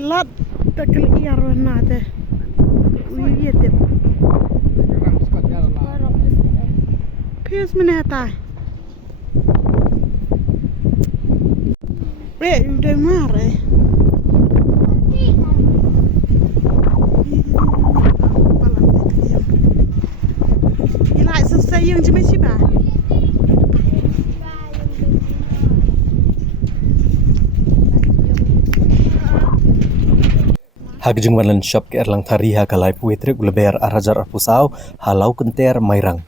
lot takal iar nade uyete pes menata udah mare ila selesai yang cuma sih ba Hagjung wanlan shop ke erlang thari ha kalai puitrik uleber arajar arpusau halau kenter mairang.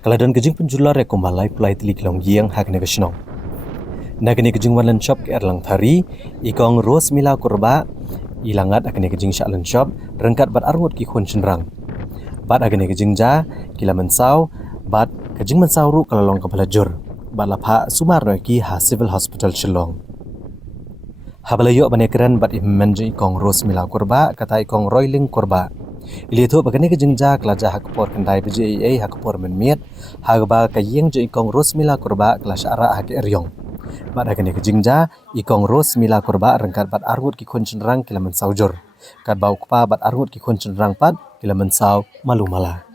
Kaladan gejing penjular ya kumalai plai telik long giang hagne gesnong. Nagene gejing wanlan shop ke erlang thari ikong ros mila kurba ilangat akne gejing shaklan shop rengkat bat arngut ki khun chenrang. Bat agane gejing ja kila mensau bat gejing mensau ru kalalong kapalajur. Bat lapha sumar no ki ha civil hospital Shillong. Habalayo banekran bat imenje ikong ros mila kurba kata ikong roiling kurba. Ili tu bagane ke jengja kelaja hakpor kendai beje ai hakpor menmiet hagba kayeng je ikong ros mila kurba kelas ara hak eryong. Bat agane ke jengja ikong ros mila kurba rengkat bat argut ki kun cenrang kilamen saujur. Kat bau kupa bat argut ki kun cenrang pat kilamen sau malu mala.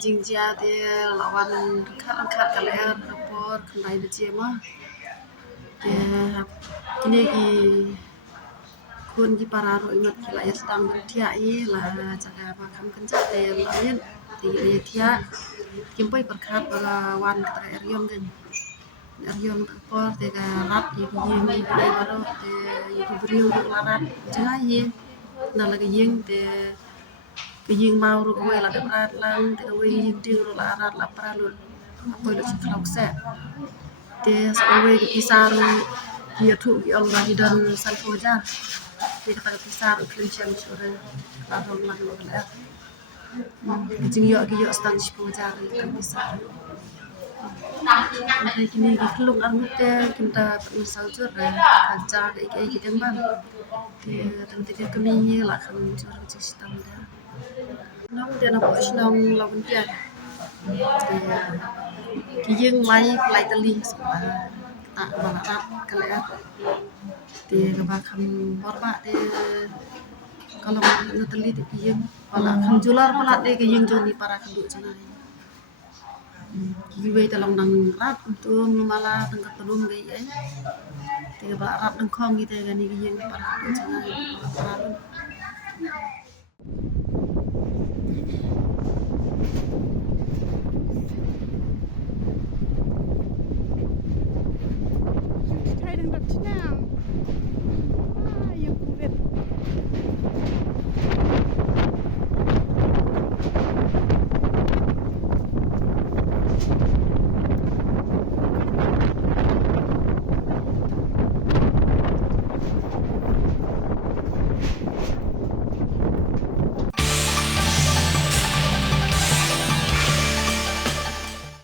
Jingjia de lawan angkat kalian rapor kendai beje mah kini ki kun ki pararo ingat kila ya sedang bertiai lah jaga makam kencak de lain di dia kimpai berkat bala wan kata erion kan erion rapor de rat ibu ni baru de ibu beriu larat jangan ye na lagi yeng de kaying mau ru gue la berat lang de gue ying ru la rat la pralu apa lu sekrok se de sawe pisaru dia tu di Allah dan salfoja de kata pisaru klincem sore la ron la lo la jing yo ki yo stang spoja kan pisaru Nanti kini keluk armute kita saujur kaca kayak gitu kan tentu dia kami lah kan cara sistem dah nong dia nak buat nong lawan dia kiyeng mai plai teli tak balap kalau dia kebakam borba dia kalau nak teli dia kiyeng balap kan jular balap dia kiyeng joni para keduk sana kiwe talong nang rat untuk malah tengah telung gay ai tiga barat nang kong kita gani yang para jangan para Tightened up to now.